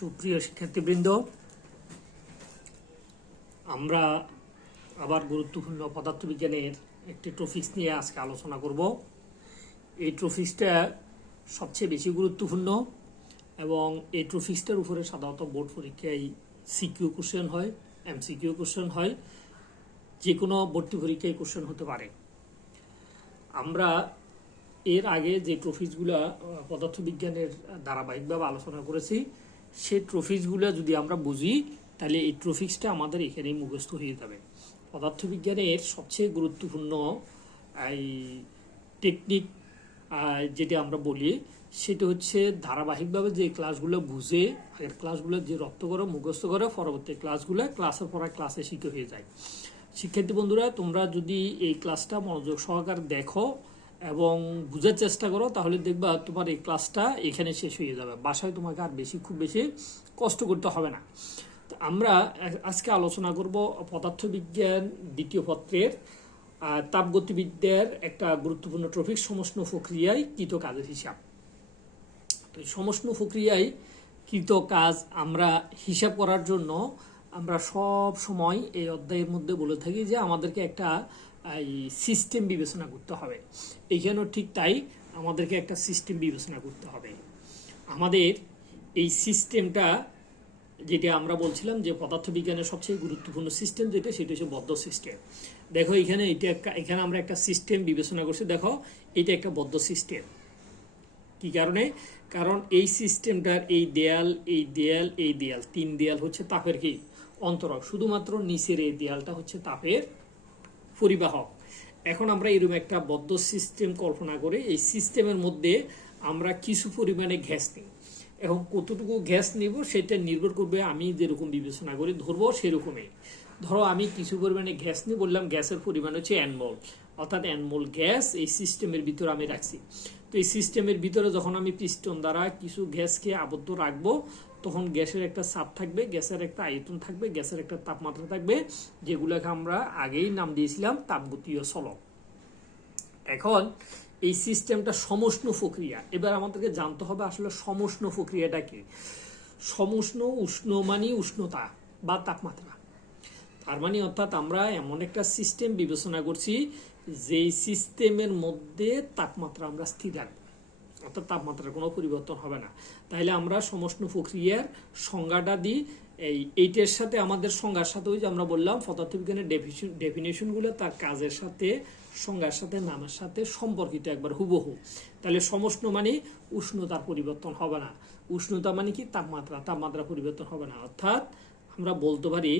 সুপ্রিয় শিক্ষার্থীবৃন্দ, আমরা আবার গুরুত্বপূর্ণ পদার্থবিজ্ঞানের একটি টপিকস নিয়ে আজকে আলোচনা করব। এই টপিকসটা সবচেয়ে বেশি গুরুত্বপূর্ণ এবং এই টপিকসটার উপরে সাধারণত বোর্ড পরীক্ষায় সিকিউ কোশ্চেন হয়, এমসিকিউ কোশ্চেন হয়, যে কোনো ভর্তি পরীক্ষায় কোশ্চেন হতে পারে। আমরা এর আগে যে টপিকসগুলো পদার্থবিজ্ঞানের ধারাবাহিকভাবে আলোচনা করেছি, সেই টপিকসগুলো যদি আমরা বুঝি তাহলে এই টপিকসটা আমাদের এখানেই মুখস্থ হয়ে যাবে। পদার্থবিজ্ঞানের সবচেয়ে গুরুত্বপূর্ণ এই টেকনিক যেটা আমরা বলি সেটা হচ্ছে ধারাবাহিকভাবে যে ক্লাসগুলো বুঝে, আগের ক্লাসগুলো যে রপ্ত করো মুখস্থ করো, পরবর্তী ক্লাসের পর ক্লাসে শিখে হয়ে যায়। শিক্ষার্থী বন্ধুরা, তোমরা যদি এই ক্লাসটা মনোযোগ সহকারে দেখো এবং বুঝার চেষ্টা করো তাহলে দেখবা তোমার এই ক্লাসটা এখানে শেষ হয়ে যাবে। বাসায় তোমাকে আর খুব বেশি কষ্ট করতে হবে না। তো আমরা আজকে আলোচনা করব পদার্থবিজ্ঞান দ্বিতীয় পত্রের তাপগতিবিদ্যার একটা গুরুত্বপূর্ণ টপিক, সমষ্ণ প্রক্রিয়ায় কৃত কাজের হিসাব। তো সমষ্ণ প্রক্রিয়ায় কৃত কাজ আমরা হিসাব করার জন্য আমরা সব সময় এই অধ্যায়ের মধ্যে বলে থাকি যে আমাদেরকে একটা সিস্টেম বিবেচনা করতে হবে। এইখানেও ঠিক তাই, আমাদেরকে একটা সিস্টেম বিবেচনা করতে হবে। আমাদের এই সিস্টেমটা যেটা আমরা বলছিলাম যে পদার্থবিজ্ঞানের সবচেয়ে গুরুত্বপূর্ণ সিস্টেম যেটা, সেটা হচ্ছে বদ্ধ সিস্টেম। দেখো এখানে আমরা একটা সিস্টেম বিবেচনা করছি। দেখো এটা একটা বদ্ধ সিস্টেম। কি কারণে? কারণ এই সিস্টেমটার এই দেয়াল, এই দেয়াল, এই দেয়াল, তিন দেয়াল হচ্ছে তাপের কি অন্তরক। শুধুমাত্র নিচের এই দেয়ালটা হচ্ছে তাপের পরিবাহক। এখন আমরা এরকম একটা বদ্ধ সিস্টেম কল্পনা করে এই সিস্টেমের মধ্যে আমরা কিছু পরিমাণে গ্যাস নিই। এখন কতটুকু গ্যাস নেব সেটা নির্ভর করবে আমি যেরকম বিবেচনা করি ধরবো সেরকমই। ধরো আমি কিছু পরিমাণে গ্যাস নিই, বললাম গ্যাসের পরিমাণ হচ্ছে এনমোল, অর্থাৎ এনমোল গ্যাস এই সিস্টেমের ভিতরে আমি রাখছি। তো এই সিস্টেমের ভিতরে যখন আমি পিস্টন দ্বারা কিছু গ্যাসকে আবদ্ধ রাখবো তখন গ্যাসের একটা চাপ থাকবে, গ্যাসের একটা আয়তন থাকবে, গ্যাসের একটা তাপমাত্রা থাকবে, যেগুলোকে আমরা আগেই নাম দিয়েছিলাম তাপগতীয় চলক। এখন এই সিস্টেমটা সমষ্ণ প্রক্রিয়া। এবার আমাদেরকে জানতে হবে আসলে সমষ্ণ প্রক্রিয়াটা কি। সমষ্ণ উষ্ণ মানে উষ্ণতা বা তাপমাত্রা। তার মানে অর্থাৎ আমরা এমন একটা সিস্টেম বিবেচনা করছি যেই সিস্টেমের মধ্যে তাপমাত্রা আমরা স্থির রাখবো, অর্থাৎ তাপমাত্রার কোনো পরিবর্তন হবে না। তাহলে আমরা সমষ্ণ প্রক্রিয়ার সংজ্ঞাটা দিই এইটার সাথে, আমাদের সংজ্ঞার সাথে ওই যে আমরা বললাম পদার্থবিজ্ঞানের ডেফিনেশনগুলো তার কাজের সাথে, সংজ্ঞার সাথে, নামের সাথে সম্পর্কিত একবার হুবহু। তাহলে সমষ্ণ মানে উষ্ণতার পরিবর্তন হবে না। উষ্ণতা মানে কি? তাপমাত্রা পরিবর্তন হবে না। অর্থাৎ আমরা বলতে পারি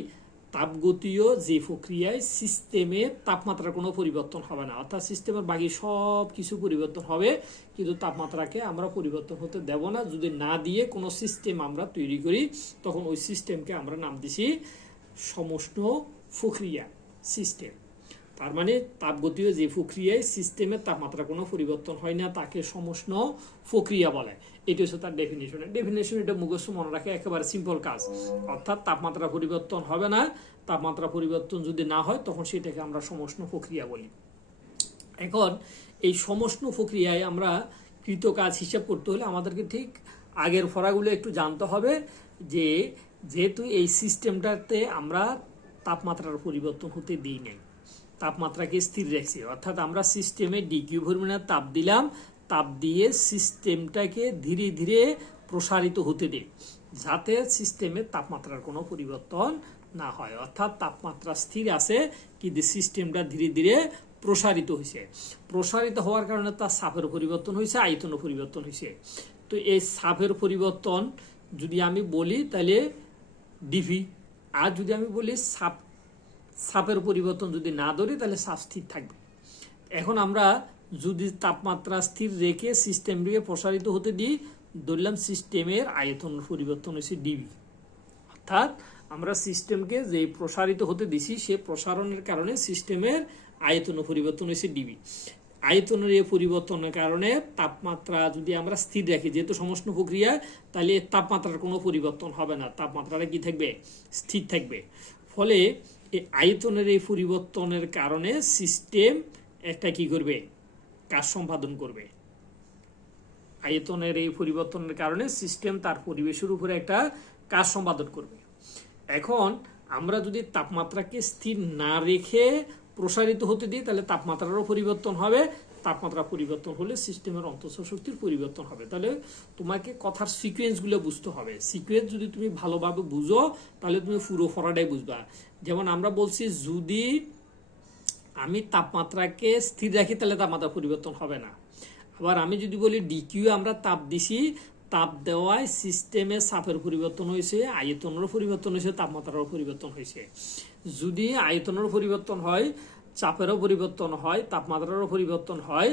তাপগতীয় যে প্রক্রিয়ায় সিস্টেমে তাপমাত্রার কোনো পরিবর্তন হবে না, অর্থাৎ সিস্টেমের বাকি সব কিছু পরিবর্তন হবে কিন্তু তাপমাত্রাকে আমরা পরিবর্তন হতে দেব না। যদি না দিয়ে কোনো সিস্টেম আমরা তৈরি করি তখন ওই সিস্টেমকে আমরা নাম দিছি সমষ্ণ প্রক্রিয়া সিস্টেম। তার মানে তাপগতীয় যে প্রক্রিয়ায় সিস্টেমের তাপমাত্রা কোনো পরিবর্তন হয় না তাকে সমষ্ণ প্রক্রিয়া বলে। এটা হচ্ছে তার ডেফিনেশন। এটা মুখস্থ মনে রাখে, একেবারে সিম্পল কাজ। অর্থাৎ তাপমাত্রা পরিবর্তন হবে না, তাপমাত্রা পরিবর্তন যদি না হয় তখন সেটাকে আমরা সমষ্ণ প্রক্রিয়া বলি। এখন এই সমষ্ণ প্রক্রিয়ায় আমরা কৃত কাজ হিসাব করতে হলে আমাদেরকে ঠিক আগের ফরাগুলো একটু জানতে হবে যে যেহেতু এই সিস্টেমটাতে আমরা তাপমাত্রার পরিবর্তন হতে দিই নাই, তাপমাত্রাকে স্থির রাখছি, অর্থাৎ আমরা সিস্টেমে ডিকিউ পরিমাণের তাপ দিলাম, তাপ দিয়ে সিস্টেমটাকে ধীরে ধীরে প্রসারিত হতে দিই যাতে সিস্টেমের তাপমাত্রার কোনো পরিবর্তন না হয়। অর্থাৎ তাপমাত্রা স্থির আছে কিন্তু সিস্টেমটা ধীরে ধীরে প্রসারিত হয়েছে। প্রসারিত হওয়ার কারণে তার চাপের পরিবর্তন হয়েছে, আয়তনও পরিবর্তন হয়েছে। তো এই চাপের পরিবর্তন যদি আমি বলি তাহলে ডিভি, আর যদি আমি বলি চাপের পরিবর্তন যদি না ধরি তাহলে চাপ স্থির থাকবে। এখন আমরা যদি তাপমাত্রা স্থির রেখে সিস্টেমটিকে প্রসারিত হতে দিই, ধরলাম সিস্টেমের আয়তন পরিবর্তন হয়েছে ডিবি। অর্থাৎ আমরা সিস্টেমকে যে প্রসারিত হতে দিছি সে প্রসারণের কারণে সিস্টেমের আয়তন পরিবর্তন হয়েছে ডিবি। আয়তনের এই পরিবর্তনের কারণে তাপমাত্রা যদি আমরা স্থির রাখি, যেহেতু সমষ্ণ প্রক্রিয়া, তাহলে তাপমাত্রার কোনো পরিবর্তন হবে না, তাপমাত্রাটা কি থাকবে? স্থির থাকবে। ফলে এই আয়তনের এই পরিবর্তনের কারণে সিস্টেম একটা কি করবে? কাজ সম্পাদন করবে। আয়তনের এই পরিবর্তনের কারণে সিস্টেম তার পরিবেশের উপরে একটা কাজ সম্পাদন করবে। এখন আমরা যদি তাপমাত্রাকে স্থির না রেখে প্রসারিত হতে দিই তাহলে তাপমাত্রারও পরিবর্তন হবে, তাপমাত্রা পরিবর্তন হলে সিস্টেমের অন্তঃস্থ শক্তির পরিবর্তন হবে। তাহলে তোমাকে কথার সিকোয়েন্সগুলো বুঝতে হবে। সিকোয়েন্স যদি তুমি ভালোভাবে বুঝো তাহলে তুমি পুরো ফরাটাই বুঝবা। যেমন আমরা বলছি যদি আমি তাপমাত্রাকে স্থির রাখি তাহলে তাপমাত্রা পরিবর্তন হবে না। আবার আমি যদি বলি ডিকিউ আমরা তাপ দিছি, তাপ দেওয়ায় সিস্টেমে চাপের পরিবর্তন হয়েছে, আয়তনেরও পরিবর্তন হয়েছে, তাপমাত্রারও পরিবর্তন হয়েছে। যদি আয়তনেরও পরিবর্তন হয়, চাপেরও পরিবর্তন হয়, তাপমাত্রারও পরিবর্তন হয়,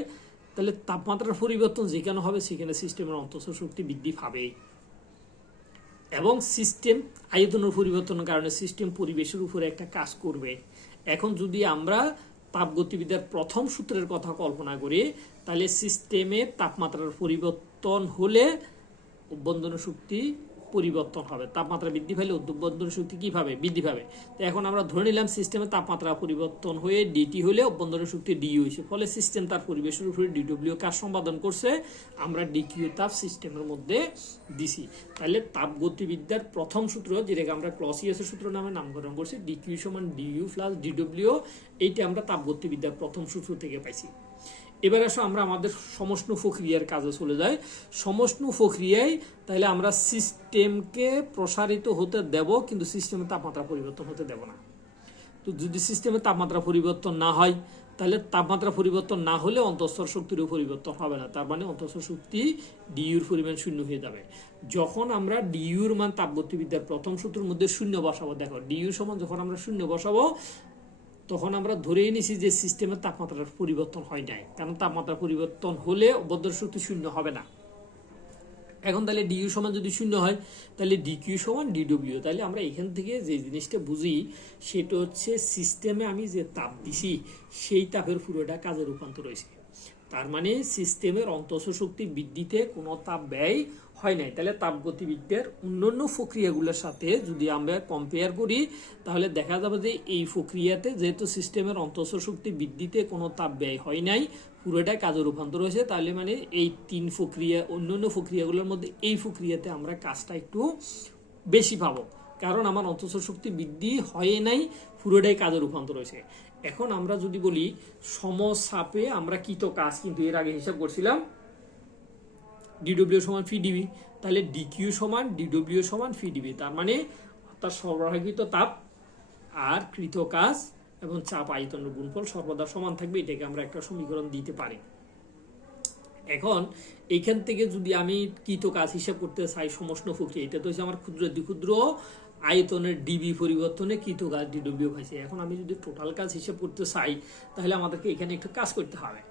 তাহলে তাপমাত্রার পরিবর্তন যেখানে হবে সেখানে সিস্টেমের অন্তঃস্থ শক্তি বৃদ্ধি পাবেই। এবং সিস্টেম আয়তনের পরিবর্তনের কারণে সিস্টেম পরিবেশের উপরে একটা কাজ করবে। এখন যদি আমরা তাপগতিবিদ্যার প্রথম সূত্রের কথা কল্পনা করি তাহলে সিস্টেমে তাপমাত্রার পরিবর্তন হলে অভ্যন্তরীণ শক্তি পরিবর্তন হবে, তাপমাত্রা বৃদ্ধি পেলে অভ্যন্তরীণ শক্তি কিভাবে বৃদ্ধি পাবে। তো এখন আমরা ধরে নিলাম সিস্টেমের তাপমাত্রা পরিবর্তন হয়ে ডিটি হলে অভ্যন্তরীণ শক্তি ডি হয়েছে, ফলে সিস্টেম তার পরিবেশের উপরে ডিডব্লিউ কাজ সম্পাদন করছে, আমরা ডিকিউ তাপ সিস্টেমের মধ্যে দিছি। তাহলে তাপগতিবিদ্যার প্রথম সূত্র যেটাকে আমরা ক্লসিয়াসের সূত্র নামে নামকরণ করছি, ডিকিউ সমান ডিইউ প্লাস ডিডব্লিউ, এইটা আমরা তাপগতিবিদ্যার প্রথম সূত্র থেকে পাইছি। এবার আসো আমরা আমাদের সমষ্ণু প্রক্রিয়ার কাজে চলে যাই। সমষ্ণু প্রক্রিয়ায় তাহলে আমরা সিস্টেমকে প্রসারিত হতে দেব কিন্তু সিস্টেমের তাপমাত্রা পরিবর্তন হতে দেব না। তো যদি সিস্টেমের তাপমাত্রা পরিবর্তন না হয় তাহলে তাপমাত্রা পরিবর্তন না হলে অন্তঃস্থ শক্তিরও পরিবর্তন হবে না, তার মানে অন্তঃস্থ শক্তি ডিইউর পরিমাণ শূন্য হয়ে যাবে। যখন আমরা ডিইউর মান তাপগতিবিদ্যার প্রথম সূত্রের মধ্যে শূন্য বসাবো, দেখো ডিইউ সমান যখন আমরা শূন্য বসাবো তখন আমরা ধরেই নিছি যে সিস্টেমের তাপমাত্রার পরিবর্তন হয় নাই, কারণ তাপমাত্রা পরিবর্তন হলে অভ্যন্তরীণ শক্তি শূন্য হবে না। এখন তাহলে ডিইউ সমান যদি শূন্য হয় তাহলে ডিকিউ সমান ডিডব্লিউ। তাহলে আমরা এখান থেকে যে জিনিসটা বুঝি সেটা হচ্ছে সিস্টেমে আমি যে তাপ দিছি সেই তাপের পুরোটা কাজে রূপান্তর হয়েছে, তার মানে সিস্টেমের অন্তঃস্থ শক্তি বৃদ্ধিতে কোনো তাপ ব্যয় হয় নাই। তাহলে তাপগতিবিদ্যার অন্যান্য প্রক্রিয়াগুলোর সাথে যদি আমরা কম্পেয়ার করি তাহলে দেখা যাবে যে এই প্রক্রিয়াতে যেহেতু সিস্টেমের অন্তঃস্থ শক্তি বৃদ্ধিতে কোনো তাপ ব্যয় হয় নাই, পুরোটাই কাজে রূপান্তর হয়েছে, তাহলে মানে এই তিন প্রক্রিয়া অন্যান্য প্রক্রিয়াগুলোর মধ্যে এই প্রক্রিয়াতে আমরা কাজটা একটু বেশি পাবো, কারণ আমার অন্তঃস্থ শক্তি বৃদ্ধি হয় নাই, পুরোটাই কাজে রূপান্তর হয়েছে। এখন আমরা যদি বলি সমচাপে আমরা কৃত কাজ কিন্তু এর আগে হিসাব করছিলাম ডিডব্লিউ সমান ফি ডিবি, তাহলে ডিকিউ সমান ডিডব্লিউ সমান ফি ডিবি, তার মানে অর্থাৎ সরবরাহকৃত তাপ আর কৃত কাজ এবং চাপ আয়তনের গুণফল সর্বদা সমান থাকবে, এটাকে আমরা একটা সমীকরণ দিতে পারি। এখন এইখান থেকে যদি আমি কৃত কাজ হিসাব করতে চাই সমষ্ণ প্রক্রিয়া, এটা তো হচ্ছে আমার ক্ষুদ্র ক্ষুদ্র আয়তনের ডিবি পরিবর্তনে কৃত কাজ ডিডব্লিউ পাইছে। এখন আমি যদি টোটাল কাজ হিসাব করতে চাই তাহলে আমাদেরকে এখানে একটু কাজ করতে হবে,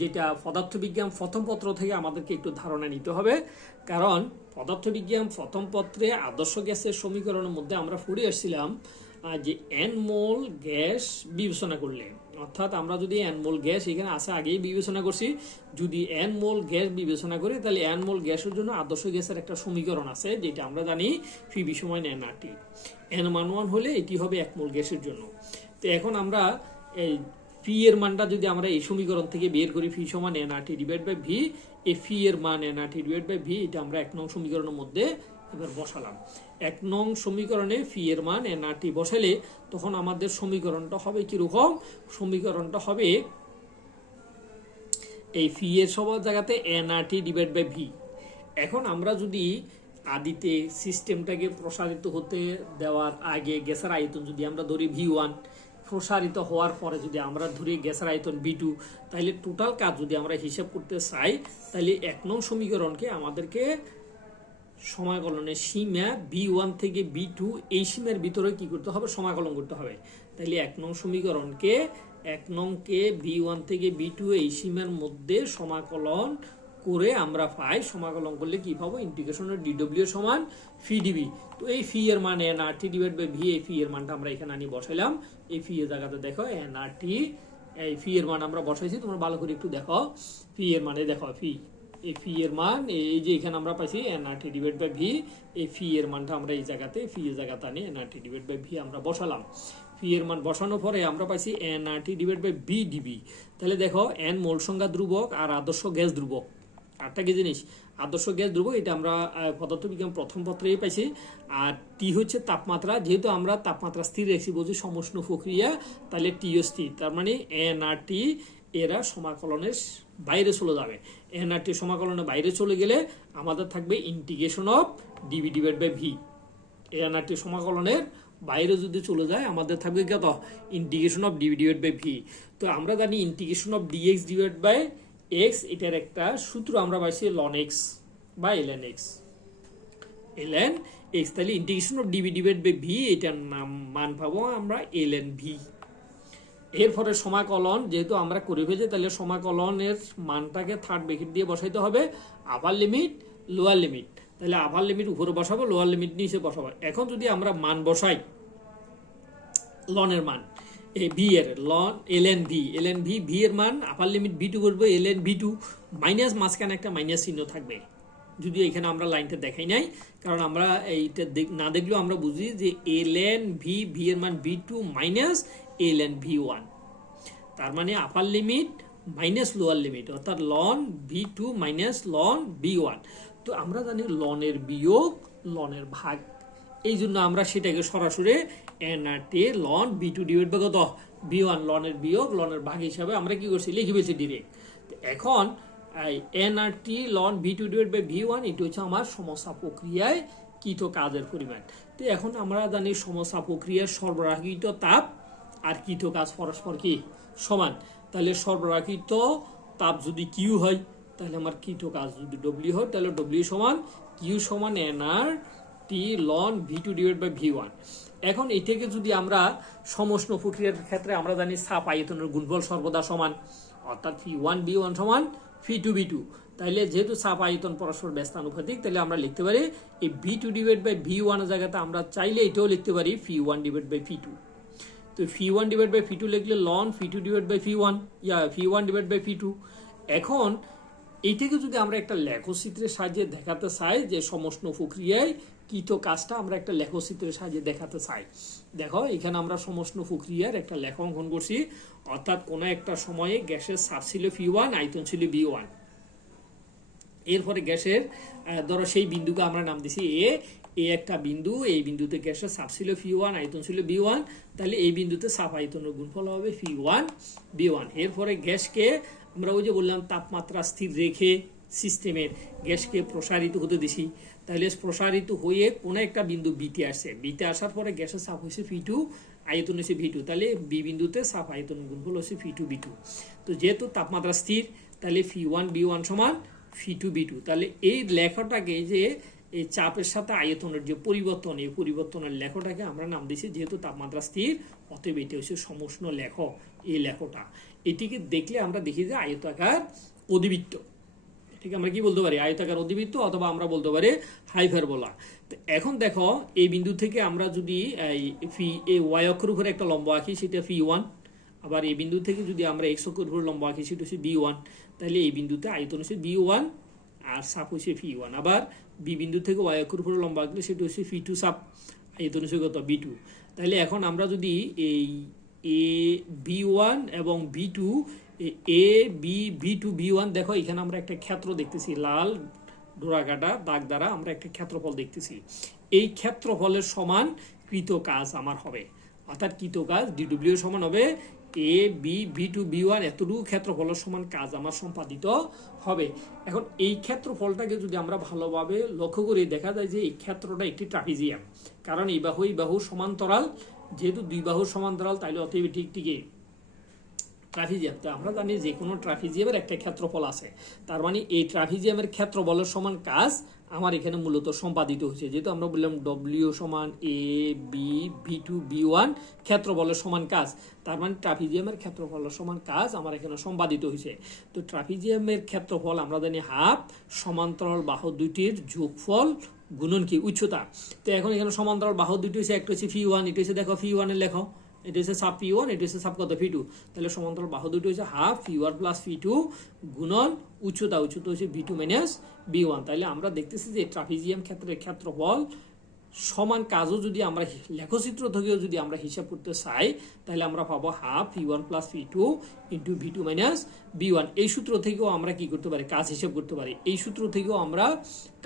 যেটা পদার্থবিজ্ঞান প্রথম পত্র থেকে আমাদেরকে একটু ধারণা নিতে হবে। কারণ পদার্থবিজ্ঞান প্রথম পত্রে আদর্শ গ্যাসের সমীকরণের মধ্যে আমরা পড়ে আসছিলাম যে এন মোল গ্যাস বিবেচনা করলে, অর্থাৎ আমরা যদি এন মোল গ্যাস এখানে আসে আগেই বিবেচনা করছি, যদি এন মোল গ্যাস বিবেচনা করি তাহলে এন মোল গ্যাসের জন্য আদর্শ গ্যাসের একটা সমীকরণ আছে যেটা আমরা জানি ফিবি সমান এন আর টি। এন মান 1 হলে এটি হবে 1 মোল গ্যাসের জন্য। তো এখন আমরা এই ফি এর মানটা যদি আমরা এই সমীকরণ থেকে বের করি, ফি সমান N R T divide by V, এই ফি এর মান N R T divide by V, এটা আমরা 1 নং সমীকরণের মধ্যে এবার বসালাম। 1 নং সমীকরণে ফি এর মান এন আর টি বসালে তখন আমাদের সমীকরণটা হবে কিরকম, সমীকরণটা হবে এই ফি এর সবার জায়গাতে N R T divide by V. এখন আমরা যদি আদিতে সিস্টেমটাকে প্রসারিত হতে দেওয়ার আগে গ্যাসের আয়তন যদি আমরা ধরি ভি1, প্রসারিত হওয়ার পরে যদি আমরা ধরি গ্যাসের আয়তন ভি2, তাহলে টোটাল কাজ যদি আমরা হিসাব করতে চাই তাহলে 1 নং সমীকরণকে আমাদেরকে সমাকলনের সীমা ভি1 থেকে ভি2 এই সীমার ভিতরে কি করতে হবে, সমাকলন করতে হবে। তাহলে 1 নং সমীকরণকে 1 নংকে ভি1 থেকে ভি2 এই সীমার মধ্যে সমাকলন করে আমরা পাই, সমাকলন করলে কি পাবো, ইন্টিগ্রেশনের ডিডব্লিউ সমান ফি ডিবি। তো এই ফি এর মান N R T divide by V, এই ফি এর মানটা আমরা এখানে আনি বসাইলাম। এই ফি এর জায়গাতে দেখো এন আর টি, এই ফি এর মান আমরা বসাইছি, তোমরা ভালো করে একটু দেখো ফি এর মানে দেখো ফি, এই ফি এর মান এই যে এখানে আমরা পাইছি N R T divide by V, এই ফি এর মানটা আমরা এই জায়গাতে ফি এর জায়গাতে আনি N R T divide by V আমরা বসালাম। ফি এর মান বসানোর পরে আমরা পাইছি N R T divide by V D. তাহলে দেখো এন মোল সংখ্যা ধ্রুবক আর আদর্শ গ্যাস ধ্রুবক, আরটা কি জিনিস আদর্শ গ্যাস দ্রব্য, এটা আমরা পদার্থবিজ্ঞান প্রথম পত্রেই পাইছি। আর টি হচ্ছে তাপমাত্রা, যেহেতু আমরা তাপমাত্রা স্থির রেখেছি বলছি সমষ্ণ প্রক্রিয়া, তাহলে টিও স্থির, তার মানে এন আর টি এরা সমাকলনের বাইরে চলে যাবে। এন আর টি সমাকলনের বাইরে চলে গেলে আমাদের থাকবে integration of d v divide by v. N R T সমাকলনের বাইরে যদি চলে যায় আমাদের থাকবে কত, integration of d v divide by v. তো আমরা জানি integration of d x divide by x, এটার একটা সূত্র আমরা পাইছি লন এক্স বা এলএন এক্স, এলএন এক্স। তাহলে integration of d v divide by v, এটার নাম মান পাবো আমরা এলএন ভি। এরপরে সমাকলন যেহেতু আমরা করে ফেলছি, তাহলে সমাকলনের মানটাকে থার্ড ব্র্যাকেট দিয়ে বসাইতে হবে, আপার লিমিট লোয়ার লিমিট। তাহলে আপার লিমিট উপরে বসাবো, লোয়ার লিমিট নিচে বসাবো। এখন যদি আমরা মান বসাই, লনের মান ভি এর লন ln V, ln V, V এর মান আপার লিমিট ভি টু করবো, এলএন ভি টু মাইনাস, মাঝখানে একটা মাইনাস চিহ্ন থাকবে, যদিও এখানে আমরা লাইনটা দেখাই নাই, কারণ আমরা এইটা না দেখলেও আমরা বুঝি যে এলএন ভি, ভি এর মান v two minus LN v one, তার মানে upper limit minus lower limit, অর্থাৎ লন ভি টু মাইনাস লন ভি ওয়ান। তো আমরা জানি লনের বিয়োগ লনের ভাগ, এই জন্য আমরা সেটাকে সরাসরি এন আর টি লন ভি টু ডিভাইড বাই কত ভি ওয়ান, লনের বিয়োগ লনের ভাগ হিসাবে আমরা কি করছি, লিখে ফেলছি ডিরেক্ট। এখন এন আর টি লন V two divide by V one, এটা হচ্ছে আমার সমস্যা প্রক্রিয়ায় কৃত কাজের পরিমাণ। তো এখন আমরা জানি সমস্যা প্রক্রিয়ার সরবরাহিত তাপ আর কৃত কাজ পরস্পর কি সমান। তাহলে সরবরাহিত তাপ যদি কিউ হয়, তাহলে আমার কৃত কাজ যদি ডব্লিউ হয়, তাহলে ডব্লিউ সমান কিউ সমান এন আর টি লন V two divide by V one. এখন এই থেকে যদি আমরা সমষ্ণ প্রক্রিয়ার ক্ষেত্রে আমরা জানি চাপ আয়তনের গুণফল সর্বদা সমান, অর্থাৎ ফি ওয়ান বি ওয়ান সমান ফি টু বি টু। তাহলে যেহেতু চাপ আয়তন পরস্পর ব্যস্তানুপাতিক, তাহলে আমরা লিখতে পারি এই v two divide by v ওয়ানের জায়গাতে আমরা চাইলে এটাও লিখতে পারি phi one divide by phi two. তো phi one divide by phi two লিখলে লন phi two divide by phi one, phi one divide by phi two. এখন এইটাকে যদি আমরা একটা লেখচিত্রের সাহায্যে দেখাতে চাই যে সমষ্ণ প্রক্রিয়ায় কৃত কাজটা আমরা একটা লেখচিত্রের সাহায্যে দেখাতে চাই, দেখো এখানে আমরা সমষ্ণ প্রক্রিয়ার একটা লেখ অঙ্কন করছি। অর্থাৎ কোনো একটা সময়ে গ্যাসের চাপ ছিল ফি ওয়ান, আয়তন ছিল বি ওয়ান। এরপরে গ্যাসের ধরো সেই বিন্দুকে আমরা নাম দিছি এ একটা বিন্দু, এই বিন্দুতে গ্যাসের চাপ ছিল ফি ওয়ান, আয়তন ছিল বি ওয়ান। তাহলে এই বিন্দুতে চাপ আয়তনের গুণফল হবে ফি ওয়ান বি ওয়ান। এরপরে গ্যাসকে আমরা ওই যে বললাম তাপমাত্রা স্থির রেখে সিস্টেমের গ্যাসকে প্রসারিত হতে দিছি, তাহলে প্রসারিত হয়ে কোনো একটা বিন্দু বিতে আসছে, বিতে আসার পরে গ্যাসের চাপ হয়েছে ফি টু, আয়তন হচ্ছে ভি টু, তাহলে বি বিন্দুতে চাপ আয়তন গুণফল হচ্ছে ফি টু বি টু। তো যেহেতু তাপমাত্রা স্থির, তাহলে ফি ওয়ান বি ওয়ান সমান ফি টু বি টু। তাহলে এই লেখাটাকে যে এই চাপের সাথে আয়তনের যে পরিবর্তন, এই পরিবর্তনের লেখটাকে আমরা নাম দিয়েছি, যেহেতু তাপমাত্রা স্থির অতএব এটি হচ্ছে সমষ্ণ লেখ। এই লেখটা এটিকে দেখলে আমরা দেখি যে আয়তাকার অধিবৃত্ত, ঠিক আমরা কি বলতে পারি, আয়তাকার অধিবৃত্ত, অথবা আমরা বলতে পারি হাইপারবোলা। তো এখন দেখো এই বিন্দু থেকে আমরা যদি ফি এ ওয়াই অক্ষের উপরে একটা লম্ব আঁকি, সেটা ফি ওয়ান। আবার এই বিন্দু থেকে যদি আমরা এক্স অক্ষের উপরে লম্ব আঁকি, সেটা হচ্ছে বি ওয়ান। তাহলে এই বিন্দুতে আয়তন হচ্ছে বি ওয়ান আর চাপ হচ্ছে ফি ওয়ান। আবার বি বিন্দু থেকে ওয়াই অক্ষের উপরে লম্ব আঁকলে সেটা হচ্ছে ফি টু চাপ, আয়তন হচ্ছে কত বি টু। তাহলে এখন আমরা যদি এই এ বি ওয়ান এবং B two, A B B two B one, দেখো এখানে আমরা একটা ক্ষেত্র দেখতেছি, লাল ডোরাকাটা দাগ দ্বারা আমরা একটা ক্ষেত্রফল দেখতেছি। এই ক্ষেত্রফলের সমান কৃত কাজ আমার হবে, অর্থাৎ কৃত কাজ ডিডব্লিউ সমান হবে A B B two B one, এতটুকু ক্ষেত্রফলের সমান কাজ আমার সম্পাদিত হবে। এখন এই ক্ষেত্রফলটাকে যদি আমরা ভালোভাবে লক্ষ্য করি, দেখা যায় যে এই ক্ষেত্রটা একটি ট্রাপিজিয়াম, কারণ এই বাহু সমান্তরাল, যেহেতু দুই বাহু সমান্তরাল, তাইলে অতএব ঠিক ঠিকই ট্রাপিজিয়াম। তো আমরা জানি যে কোনো ট্রাপিজিয়ামের একটা ক্ষেত্রফল আছে, তার মানে এই ট্রাপিজিয়ামের ক্ষেত্রফলের সমান কাজ আমার এখানে মূলত সম্পাদিত হচ্ছে। যেহেতু আমরা বললাম ডব্লিউ সমান A B B two B one ক্ষেত্রফলের সমান কাজ, তার মানে ট্রাপিজিয়ামের ক্ষেত্রফলের সমান কাজ আমার এখানে সম্পাদিত হয়েছে। তো ট্রাপিজিয়ামের ক্ষেত্রফল আমরা জানি হাফ সমান্তরাল বাহু দুইটির যোগফল গুণন কি উচ্চতা। তো এখন এখানে সমান্তরাল বাহু দুটি হচ্ছে, একটা হচ্ছে ফি ওয়ান, এটা হচ্ছে দেখো ফি ওয়ানের লেখো, এটা হচ্ছে সাব পি ওয়ান, এটা হচ্ছে সাব কত ফি টু। তাহলে সমান্তরাল বাহু দুটি হচ্ছে half phi one plus phi two গুণন উচ্চতা, উচ্চতা হচ্ছে V two minus B one. তাহলে আমরা দেখতেছি যে ট্রাপিজিয়াম ক্ষেত্রের ক্ষেত্রফল সমান কাজও যদি আমরা লেখচিত্র থেকেও যদি আমরা হিসাব করতে চাই, তাহলে আমরা পাবো half v1 plus v2 into v2 minus v1। এই সূত্র থেকেও আমরা কি করতে পারি, কাজ হিসাব করতে পারি। এই সূত্র থেকেও আমরা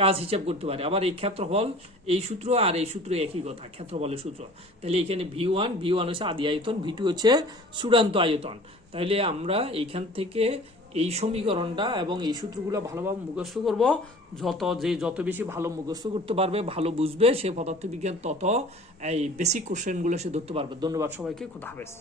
কাজ হিসাব করতে পারি। আবার এই ক্ষেত্রফল, এই সূত্র আর এই সূত্র একই কথা, ক্ষেত্রফলের সূত্র। তাহলে এখানে v1 হচ্ছে আদি আয়তন, v2 হচ্ছে চূড়ান্ত আয়তন। তাহলে আমরা এইখান থেকে এই সমীকরণটা এবং এই সূত্রগুলো ভালোভাবে মুখস্থ করব। যত বেশি ভালো মুখস্থ করতে পারবে, ভালো বুঝবে, সে পদার্থবিজ্ঞান তত এই বেসিক কোশ্চেনগুলো সে ধরতে পারবে। ধন্যবাদ সবাইকে, খোদা হাফেজ।